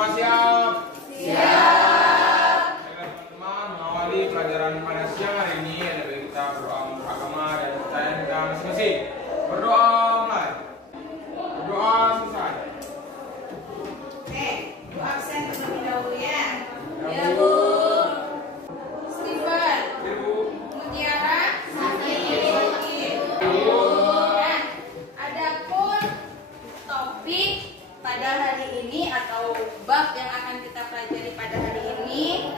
Semua siap? Siap. Teman-teman, mengawali pelajaran pada siang hari ini adalah kita berdoa untuk agama dan kepercayaan kita masing-masing. Berdoa mulai. Berdoa selesai. Oke, Bu absen terlebih dahulu ya. Ya, Bu. Steven, Ya, Bu. Mutiara, Nah, adapun topik pada hari ini atau bab yang akan kita pelajari pada hari ini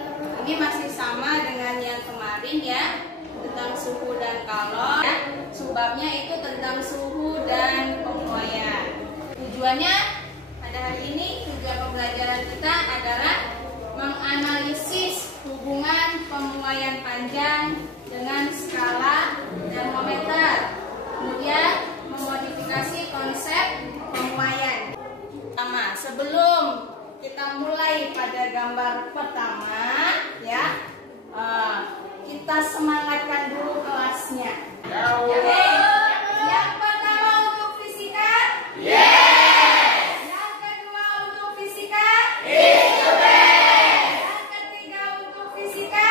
masih sama dengan yang kemarin ya, tentang suhu dan kalor. Subbabnya itu tentang suhu dan pemuaian. Tujuannya pada hari ini, tujuan pembelajaran kita adalah menganalisis hubungan pemuaian panjang dengan skala termometer. Kemudian memodifikasi konsep pemuaian. Pertama, sebelum kita mulai pada gambar pertama, ya, kita semangatkan dulu kelasnya. Oke, yang pertama untuk fisika. Yes. Yang kedua untuk fisika. Yang ketiga untuk fisika.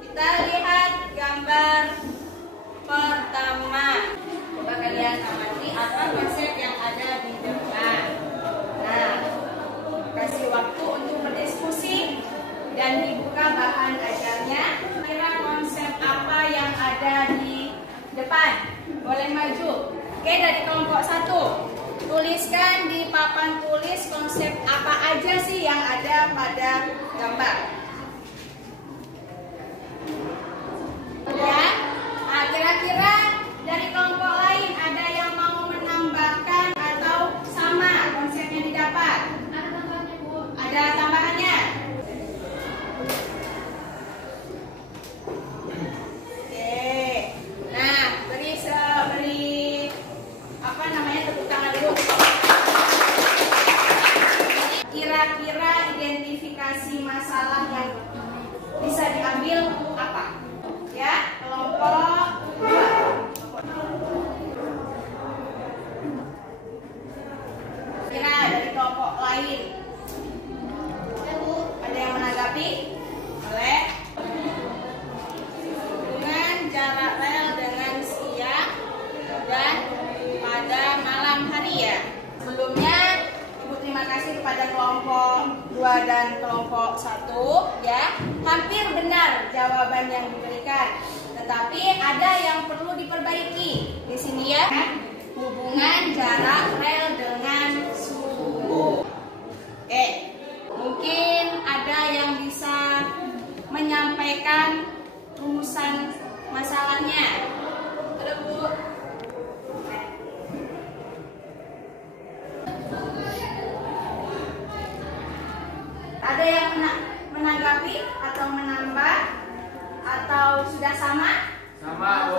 Kita lihat gambar pertama. Coba kalian amati apa konsep yang ada di depan. Nah, kasih waktu untuk berdiskusi dan dibuka bahan ajarnya. Kira konsep apa yang ada di depan? Boleh maju. Oke, dari kelompok 1. Tuliskan di papan tulis konsep apa aja sih yang ada pada gambar. Ya, nah, kira-kira dari kelompok lain ada yang mau menambahkan atau sama konsepnya didapat? Ada tambahannya, Bu. Ada tambahannya? Oke. Nah, beri apa namanya, tepuk tangan dulu. Kira-kira identifikasi masalah yang bisa diambil apa? Ya, kelompok 2. Kira dari kelompok lain. Ada yang menanggapi? Boleh. Hubungan jarak rel dengan siang dan pada malam hari ya. Sebelumnya Ibu terima kasih kepada kelompok 2 dan kelompok 1 ya. Hampir benar jawaban yang diberikan. Tetapi ada yang perlu diperbaiki. Di sini ya. Hubungan jarak rel dengan suhu. Oke. Mungkin ada yang bisa menyampaikan rumusan masalahnya. Ada, Bu? Ada yang menanggapi atau menambah atau sudah sama? Sama.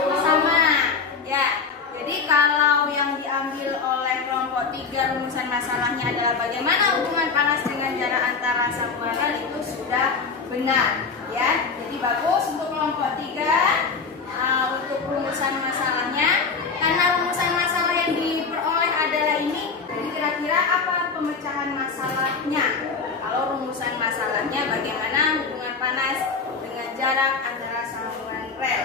Ya. Jadi kalau yang diambil oleh kelompok 3 rumusan masalahnya adalah bagaimana hubungan panas dengan jarak antara sambungan rel, itu sudah benar ya. Jadi bagus untuk kelompok 3 untuk rumusan masalahnya. Karena rumusan masalah yang diperoleh adalah ini, jadi kira-kira apa pemecahan masalahnya? Kalau rumusan masalahnya bagaimana hubungan panas dengan jarak antara sambungan rel.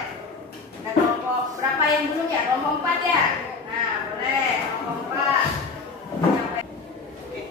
Ada kelompok berapa yang belum ya? Kelompok 4 ya? Nah, boleh. Kelompok 4. Oke.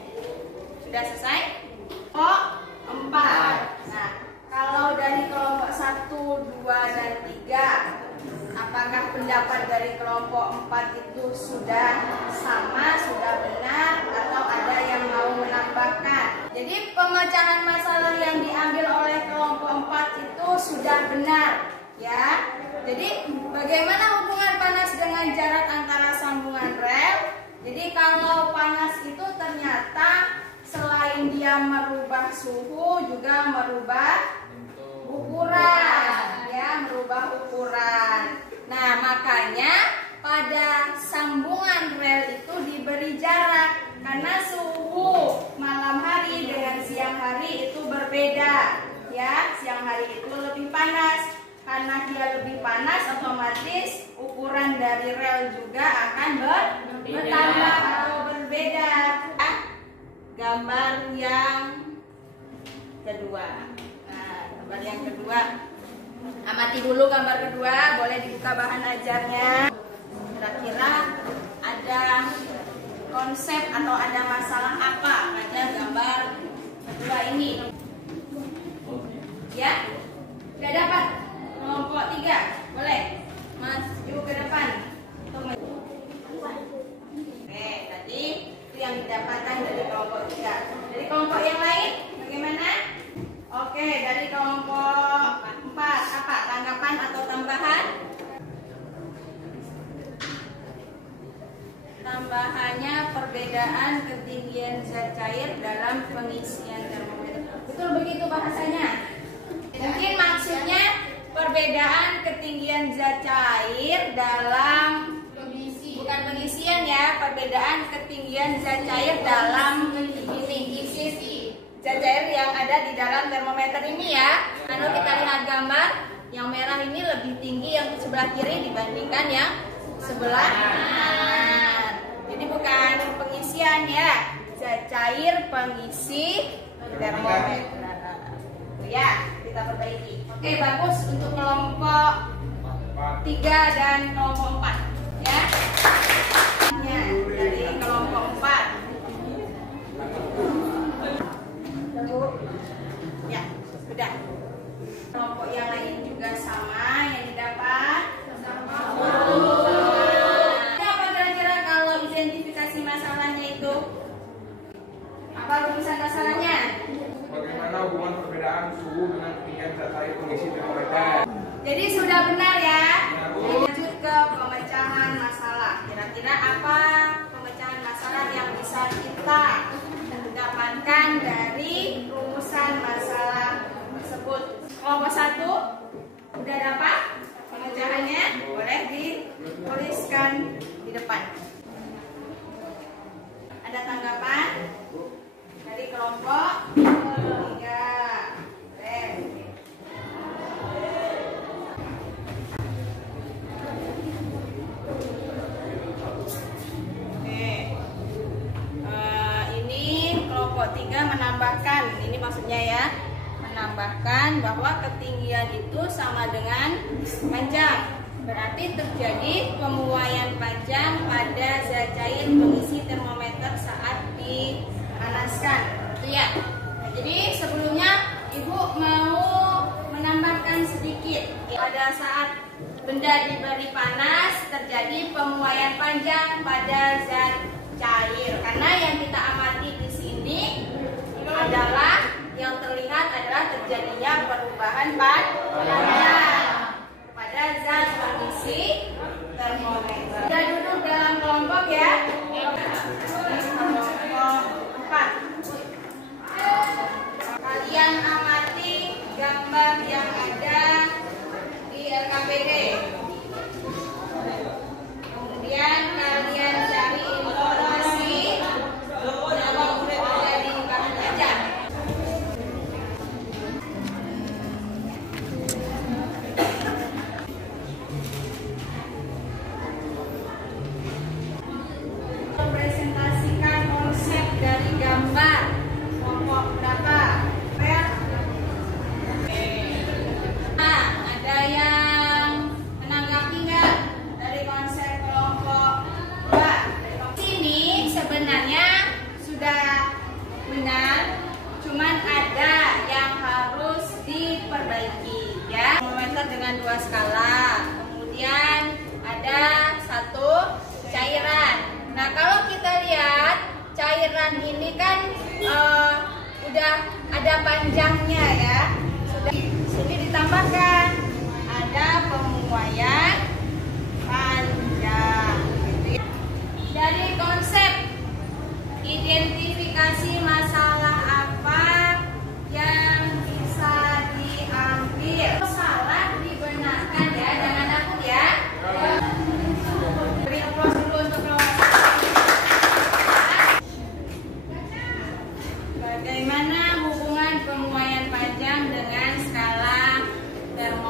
Sudah selesai? Kelompok 4. Nah, kalau dari kelompok 1, 2, dan 3, apakah pendapat dari kelompok 4 itu sudah sama, sudah benar, atau ada yang mau menambahkan? Jadi pemecahan masalah yang diambil oleh kelompok 4 itu sudah benar ya. Jadi bagaimana hubungan panas dengan jarak antara sambungan rel? Jadi kalau panas itu ternyata selain dia merubah suhu juga merubah ukuran ya, merubah ukuran. Nah, makanya pada sambungan rel itu diberi jarak karena suhu malam hari dengan siang hari itu berbeda ya. Siang hari itu lebih panas. Karena dia lebih panas, otomatis ukuran dari rel juga akan bertambah atau berbeda. Gambar yang kedua. Nah, gambar yang kedua. Amati dulu gambar kedua, boleh dibuka bahan ajarnya. Kira-kira ada konsep atau ada masalah apa pada gambar kedua ini? Ya? Sudah dapat? Kelompok 3, boleh? Maju ke depan. Oke, tadi itu yang didapatkan dari kelompok 3. Dari kelompok yang lain, bagaimana? Oke, dari kelompok 4, apa? Tanggapan atau tambahan? Tambahannya perbedaan ketinggian zat cair dalam pengisian termometer. Betul begitu bahasanya? Mungkin maksudnya perbedaan ketinggian zat cair dalam bukan pengisian ya, perbedaan ketinggian zat cair dalam isi zat cair yang ada di dalam termometer ini ya. Kalau kita lihat gambar, yang merah ini lebih tinggi yang sebelah kiri dibandingkan yang sebelah kanan. Jadi bukan pengisian ya, zat cair pengisi termometer. Ya, kita perbaiki. Oke, bagus untuk kelompok 3 dan kelompok 4 ya. Dari kelompok 4. Ya, sudah. Kelompok yang lain juga sama yang didapat. Apa kira-kira kalau identifikasi masalahnya itu? Apa rumusan masalahnya? Bagaimana hubungan perbedaan suhu dengan ketinggian zat cair pengisi termometer? Jadi sudah benar ya. Lanjut ke pemecahan masalah. Kira-kira apa pemecahan masalah yang bisa kita dapatkan dari rumusan masalah tersebut? Kelompok 1 udah dapat pemecahannya? Boleh dituliskan di depan. Ada tanggapan dari kelompok 3? Kelompok 3 menambahkan, ini maksudnya ya, menambahkan bahwa ketinggian itu sama dengan panjang. Berarti terjadi pemuaian panjang pada zat cair pengisi termometer saat dipanaskan. Itu ya. Nah, jadi sebelumnya Ibu mau menambahkan sedikit. Pada saat benda diberi panas terjadi pemuaian panjang pada zat cair. Karena yang kita amati di sini adalah yang terlihat adalah terjadinya perubahan panjang pada zat pengisi termometer. Sudah duduk dalam kelompok ya. Kelompok 4. Kalian amati gambar yang ada di LKPD. Kemudian kalian cari informasi yang ada di bahan ajar. Presentasikan konsep dari gambar. Kelompok berapa? Nah, ada yang menanggapi nggak dari konsep kelompok 2? Sini sebenarnya sudah benar, cuman ada yang harus diperbaiki ya. Termometer dengan 2 skala, kemudian ada 1 cairan. Nah, kalau kita lihat cairan ini kan udah ada panjangnya ya. Sudah sini ditambahkan ada pemuaian panjang. Gitu ya. Dari konsep identifikasi masalah apa yang bisa diambil. Salah dibenarkan ya, jangan takut ya. Beri aplaus dulu untuk kelompok. Bagaimana hubungan pemuaian panjang dengan skala termometer?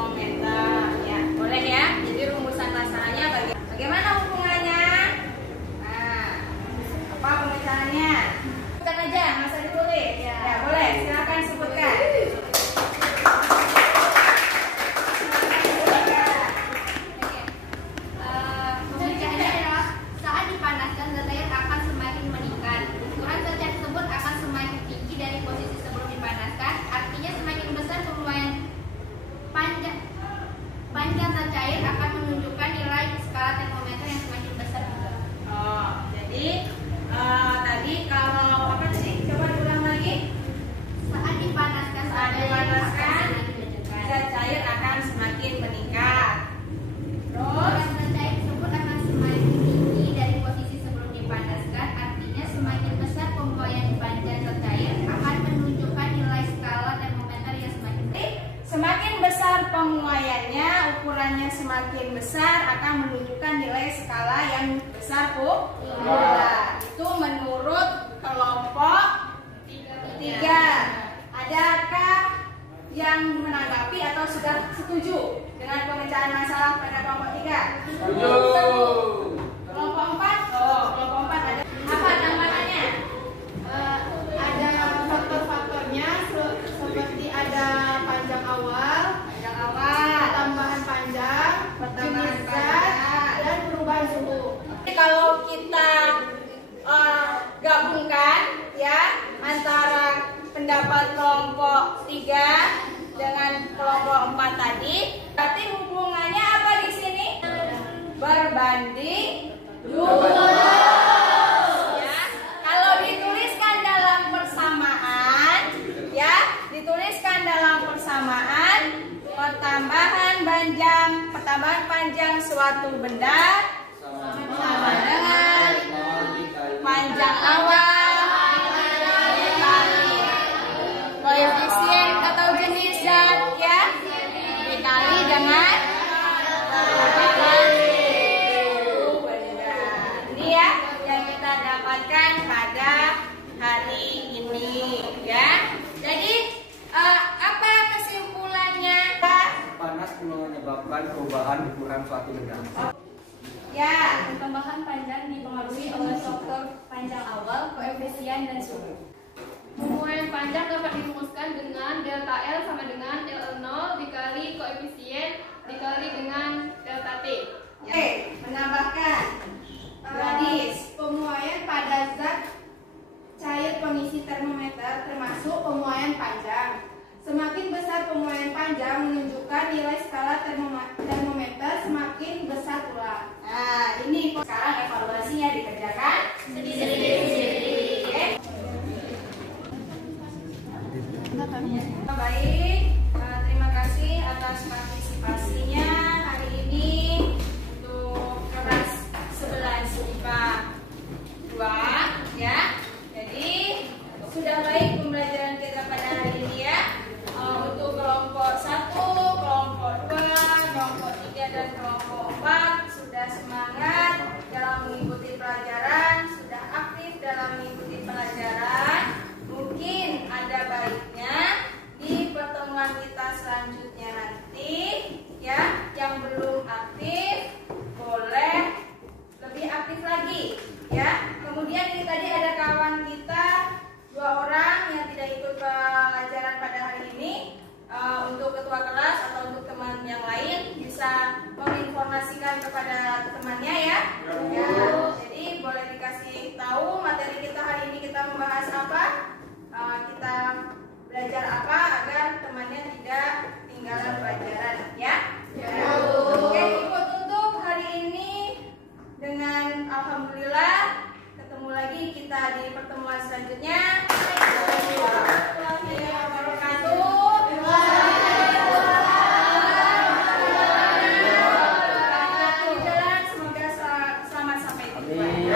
skala yang besar pula. Itu menurut kelompok 3. Adakah yang menanggapi atau sudah setuju dengan pemecahan masalah pada kelompok 3? Setuju. Kelompok 4? Oh, kelompok 4 ada apa tambahannya? Ada faktor-faktornya seperti ada panjang awal, pertambahan panjang, jenis zat, dan perubahan suhu. Jadi kalau kita gabungkan ya antara pendapat kelompok 3 dengan kelompok 4 tadi, berarti hubungannya apa di sini? Berbanding lurus. Ya, kalau dituliskan dalam persamaan, ya, dituliskan dalam persamaan pertambahan panjang suatu benda sama dengan panjang awal dikali koefisien atau jenis zat, ya, dikali dengan ini ya yang kita dapatkan pada hari ini, ya. Jadi apa kesimpulannya? Panas menyebabkan perubahan ukuran suatu benda. Ya, Pertambahan panjang dipengaruhi oleh faktor panjang awal, koefisien, dan suhu. Pemuaian panjang dapat dirumuskan dengan delta L sama dengan L0 dikali koefisien dikali dengan delta T. oke, menambahkan Gadis. Pemuaian pada zat cair pengisi termometer termasuk pemuaian panjang. Semakin besar pemuaian panjang menunjukkan nilai skala termometer semakin besar pula. Nah, ini sekarang evaluasinya dikerjakan sendiri-sendiri. Oke. Baik, terima kasih atas partisipasinya hari ini untuk kelas 11 IPA 2, ya. Jadi sudah baik pembelajaran kita pada hari ini, ya. Untuk kelompok 1, kelompok 2, kelompok 3 dan kelompok 4 sudah semangat dalam mengikuti pelajaran, sudah aktif dalam mengikuti pelajaran. Mungkin ada baiknya di pertemuan kita selanjutnya nanti, ya, yang belum aktif boleh lebih aktif lagi, ya. Kemudian ini tadi ada kawan kita 2 orang yang tidak ikut pelajaran pada hari ini. Untuk ketua kelas atau untuk teman yang lain bisa menginformasikan kepada temannya, ya. Ya, jadi boleh dikasih tahu materi kita hari ini kita membahas apa, kita belajar apa agar temannya tidak ketinggalan pelajaran, ya. Oke, ikut untuk hari ini dengan alhamdulillah. Ketemu lagi kita di pertemuan selanjutnya. Warahmatullahi wabarakatuh. Semoga selamat sampai tujuan.